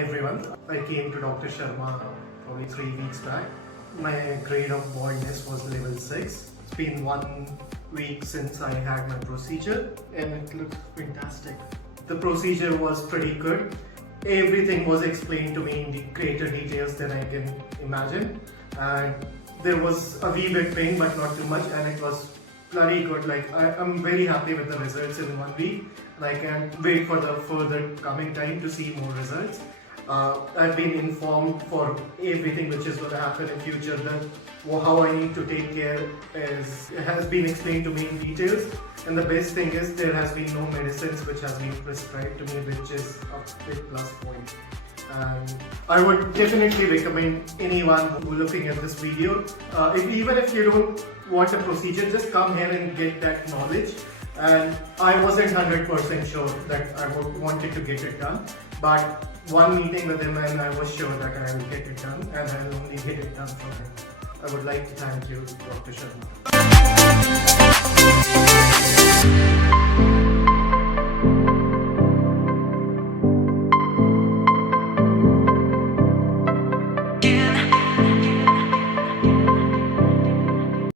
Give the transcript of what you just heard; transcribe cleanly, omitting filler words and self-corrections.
Hi everyone, I came to Dr. Sharma probably 3 weeks back. My grade of baldness was level 6. It's been 1 week since I had my procedure and it looks fantastic. The procedure was pretty good. Everything was explained to me in the greater details than I can imagine. And there was a wee bit pain but not too much, and it was bloody good. Like I'm very happy with the results in 1 week, and I can't wait for the further coming time to see more results. I've been informed for everything which is going to happen in future. That how I need to take care has been explained to me in details, and the best thing is there has been no medicines which has been prescribed to me, which is a big plus point. And I would definitely recommend anyone who looking at this video, even if you don't want a procedure, just come here and get that knowledge. And I wasn't 100% sure that I wanted to get it done, but one meeting with him and I was sure that I will get it done, and I will only get it done for him. I would like to thank you, Dr. Sharma.